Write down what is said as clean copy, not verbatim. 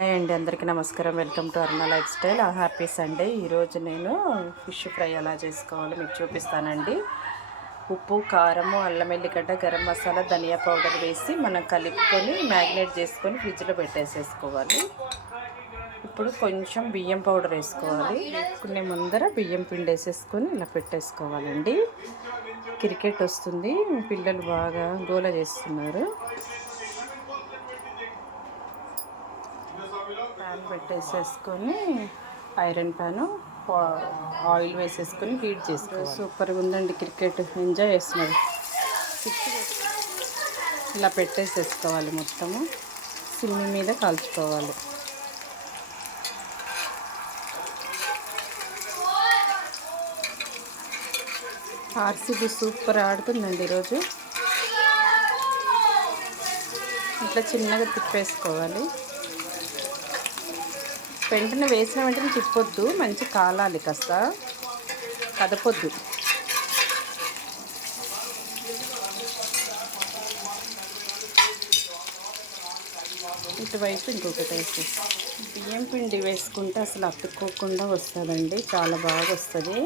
Hi అండి, అందరికీ నమస్కారం. Welcome to Aruna life style. Happy Sunday. ఈరోజు నేను ఫిష్ ఫ్రై ఎలా చేసుకోవాలో మీకు చూపిస్తానండి. ఉప్పు, కారము, అల్లం ఎల్లిగడ్డ, గరం మసాలా, ధనియా పౌడర్ వేసి మనం కలుపుకొని మ్యారినేట్ చేసుకొని ఫ్రిడ్జ్లో పెట్టేసేసుకోవాలి. ఇప్పుడు కొంచెం బియ్యం పౌడర్ వేసుకోవాలి. వేసుకునే ముందర బియ్యం పిండి వేసేసుకొని ఇలా పెట్టేసుకోవాలండి. క్రికెట్ వస్తుంది, పిల్లలు బాగా గోల చేస్తున్నారు. ప్యాన్ పెట్టేసేసుకొని ఐరన్ ప్యాను ఆయిల్ వేసేసుకొని హీట్ చేసుకోవాలి. సూపర్గా ఉందండి క్రికెట్, ఎంజాయ్ చేస్తున్నారు. ఇలా పెట్టేసేసుకోవాలి, మొత్తము సిమ్మి మీద కాల్చుకోవాలి. ఆర్సీబీ సూపర్ ఆడుతుందండి ఈరోజు. ఇట్లా చిన్నగా తిప్పేసుకోవాలి. వెంటనే వేసిన వెంటనే తిప్పొద్దు, మంచి కాలాలి, కాస్త కదపొద్దు. ఇటువైపు ఇంకొకటి వేసి బియ్యం పిండి వేసుకుంటే అసలు అతుక్కోకుండా వస్తుందండి, చాలా బాగా వస్తుంది.